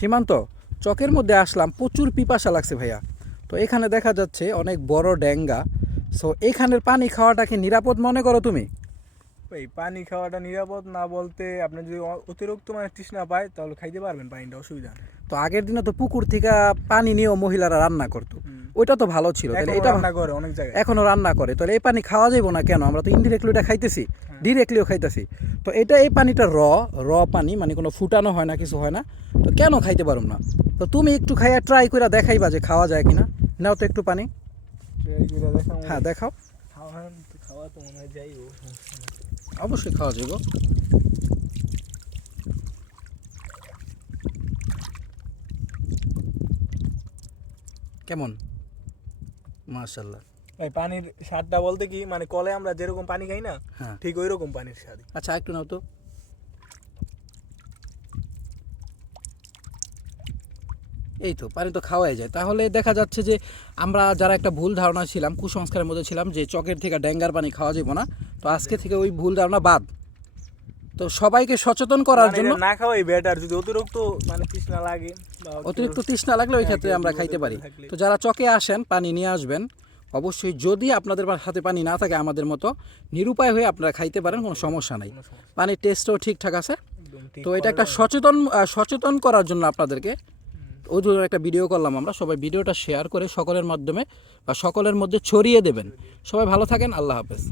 সীমান্ত, চকের মধ্যে আসলাম, প্রচুর পিপাসা লাগছে ভাইয়া। তো এখানে দেখা যাচ্ছে অনেক বড় ড্যাঙ্গা। সো এখানের পানি খাওয়াটা কি নিরাপদ মনে করো তুমি? এই পানি খাওয়াটা নিরাপদ না বলতে, আপনি যদি অতিরিক্ত মানে তৃষ্ণা পায় তাহলে খাইতে পারবেন, পানিটা অসুবিধা নেই। তো আগের দিনে তো পুকুর থেকে পানি নিয়েও মহিলারা রান্না করতো, হুম। ওইটা তো ভালো ছিল। তাহলে এখনো এটা রান্না করে অনেক জায়গায়। এখনও রান্না করে, তাহলে এই পানি খাওয়া যাবো না কেন? আমরা তো ইনডিরেক্টলি এটা খাইতেছি, হ্যাঁ। ডিরেক্টলিও খাইতেছি। তো এটা এই পানিটা র পানি, মানে কোনো ফুটানো হয় না, কিছু হয় না, তো কেন খাইতে পারুম না? তো তুমি একটু খাইয়া ট্রাই করে দেখাইবা যে খাওয়া যায় কিনা। নাও তো একটু পানি। ট্রাই করে দেখাম। হ্যাঁ দেখাও। খাওয়া তো মনে হয় যাইব, সমস্যা নেই। অবশ্যই খাওয়া যাবো। কেমন? মাশাল্লাহ। ভাই পানির স্বাদটা বলতে কি, মানে কলে আমরা যেরকম পানি খাই না, হ্যাঁ, ঠিক ওই রকম পানির স্বাদ। আচ্ছা একটু নাও তো। এই তো পানি তো খাওয়াই যায়। তাহলে দেখা যাচ্ছে যে আমরা যারা একটা ভুল ধারণা ছিলাম, কুসংস্কারের মধ্যে ছিলাম যে চকের থেকে ড্যাঙ্গার পানি খাওয়া যাবে না, তো আজকে থেকে ওই ভুল ধারণা বাদ। তো সবাইকে সচেতন করার মানে জন্য, এটা না খাওয়াই বেটার। যদি অতিরিক্ত মানে তৃষ্ণা লাগে বা অতিরিক্ত তৃষ্ণা লাগলে ওই ক্ষেত্রে আমরা খাইতে পারি। তো যারা চকে আসেন, পানি নিয়ে আসবেন অবশ্যই। যদি আপনাদের হাতে পানি না থাকে, আমাদের মতো নিরুপায় হয়ে আপনারা খাইতে পারেন, কোনো সমস্যা নাই। পানির টেস্টও ঠিকঠাক আছে। তো এটা একটা সচেতন করার জন্য আপনাদেরকে ওই জন্য একটা ভিডিও করলাম আমরা। সবাই ভিডিওটা শেয়ার করে সকলের মাধ্যমে বা সকলের মধ্যে ছড়িয়ে দেবেন। সবাই ভালো থাকেন, আল্লাহ হাফেজ।